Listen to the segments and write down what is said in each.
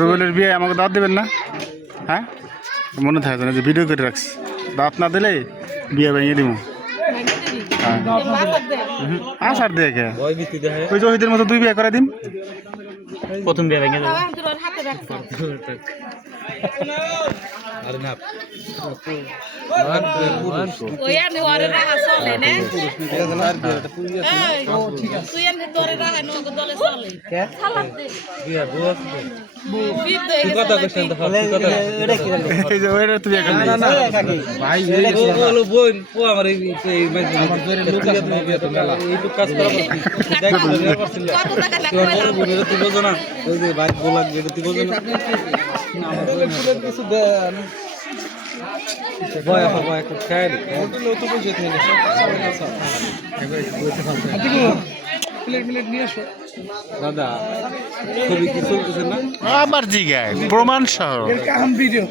রুবেলের বিয়ে আমাকে দাঁত দেবেন না? হ্যাঁ মনে থাকে না যে ভিডিও করে রাখছি, দাঁত না দিলে বিয়ে ভেঙে দিব। আসার দেখে ওই যে ওইদের মতো 2 বিয়ে করে দিন, প্রথম বিয়ে ভেঙে দেবো। আরে না ওই আনে ওরে রাখা চলে না তুই আনে তোরে রাখা নগো দলে চলে কে সালাদ দে বিয়া বুয়া বিদ কি কথা কইছেন তো কথা এটা কি এই যে ওইটা তুই এখন না না ভাই বলো বোন ও আমার এই আমার ধরে লোক আছে বিয়া তো মেলা এই তো কাজ করা দেখ ধরে করছিল কত টাকা তোর বড় লাগবে বোনের তুই বোঝো না ওই যে ভাই বলা গেল তুই বোঝো না আমাদের পুরো কিছু দেন বয় বয় একটু খাই রে হোটেলে তো বসে থেকে প্লেট নিয়ে আসো দাদা ছবি কি চলতেছে না আবার জিগায় প্রমাণ সহ কাম ভিডিও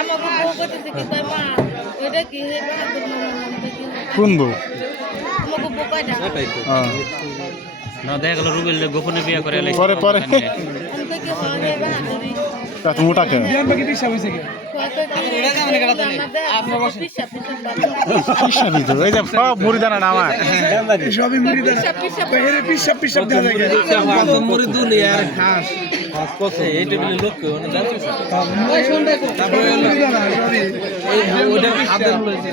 আমার বউ কইতে কি কই মা ওইটা কি হে বাহাদুর নামটা কি কোন বউ? আমার বউ কয়টা এটাই তো না দেখা গেল রুবেল গোপনে বিয়ে করে এলাই। পরে পরে আমি কই কি হে বাহাদুরি তা তুমি টাকা বিয়ান বাকি দিশা হইছে কি হিসাবই তো এই যে সব মুড়ি দানা না আমার সবই মুড়ি দেন পেরে পিসা পিসা দেয়া লাগে কত মুড়ি দুলি আর খাস কত এই টেবিলে লোক কেউ না জানিস ওই শুনতে তারপরে এই ওটা হাতে লইছে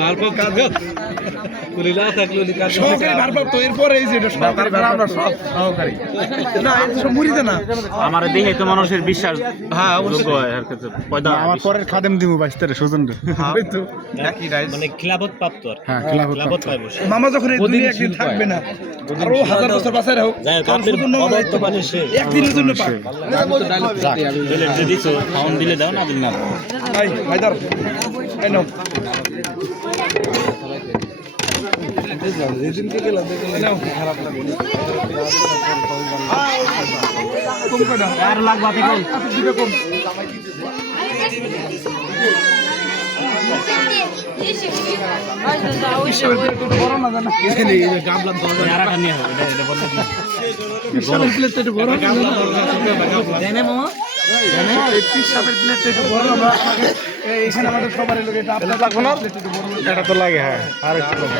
ভারপ কাজ কুলিলা থাকলো নি কাজ সহকারী ভারপ তো এরপর এই যে সহকারী ভারপ সব সহকারী না এই সব মুড়ি দেনা আমার দেখে তো মানুষের বিশ্বাস হ্যাঁ যোগ্য হয় আর কিছু পয়দা আমার পরের খাদেম দিমু 22 সুজন রে ওই তো একই রাইস মানে খিলাফত প্রাপ্ত আর হ্যাঁ খেলাবো খিলাফত পায় বসে। মামা যখন এই দুনিয়া একদিন থাকবে না আরো 1000 বছর বাঁচায় রাখো অদায়িত্ব পানি সে একদিনের জন্য পাক আমি তো ডায়লগ দিলে যে দিছো খাওন দিলে দাও না দিলে না দাও। ভাই হায়দার এই নাও যেদিনকে গেলাম দেখলাম খারাপ লাগে কম করে দাও আর লাখ বাতি কম দিবে কম বড় না জানা কে নেই গাবলা দরজা আর একটা নিয়ে হবে এটা বলতে না পিসাবের প্লেট একটু বড় গাবলা দরজা জানে মামা এই পিসাবের প্লেট একটু বড় আমরা এইখানে আমাদের সবারই লোক এটা আপনার লাগবে না প্লেট একটু বড় এটা তো লাগে হ্যাঁ আর একটু লাগে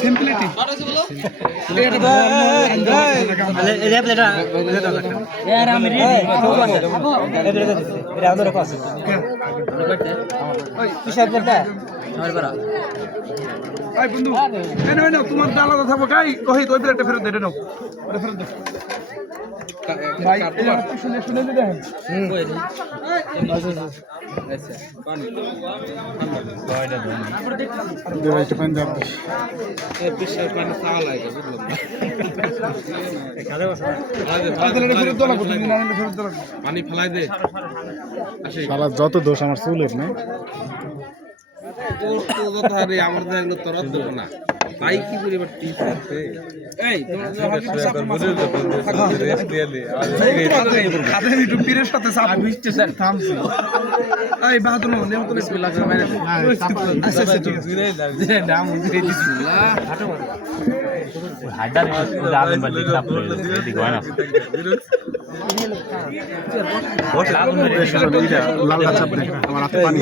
সিম্পলিটি এটা এটা প্লেটা यार আমি রেডি এটা আমাদের কাছে ওই পিসাব প্লেটটা আমার বড় ভাই বন্ধু এই নাও তোমার আলাদা থাকবো কাই ওই প্লেটটা ফেরত দে নাও ওটা ফেরত দে ভাই শুনে শুনে দেখেন আচ্ছা পানি কয়টা ধরে দেবাই তো পানি দাও এ পিসাব পানি চাওয়া লাগে বুঝলাম ফেরত দাও না ফেরত দাও পানি ফেলাই দে আসে শালা যত দোষ আমার চুলের না তোর তো কথা রে আমার তো এগুলো তোর দেব না ভাই কি পরিবার টিপ আছে এই তোমরা রেস্ট দিয়ে দে খাতে একটু পীরের সাথে চাপ বুঝতে স্যার থামছি এই বাহাদুর নেও তো বিসমিল্লাহ করে মেরে আচ্ছা আচ্ছা ঠিক আছে যে নাম উঠে বিসমিল্লাহ হাঁটো হায়দার আলম বলি সাপ দিক হয় না লাল গাছ আমার হাতে পানি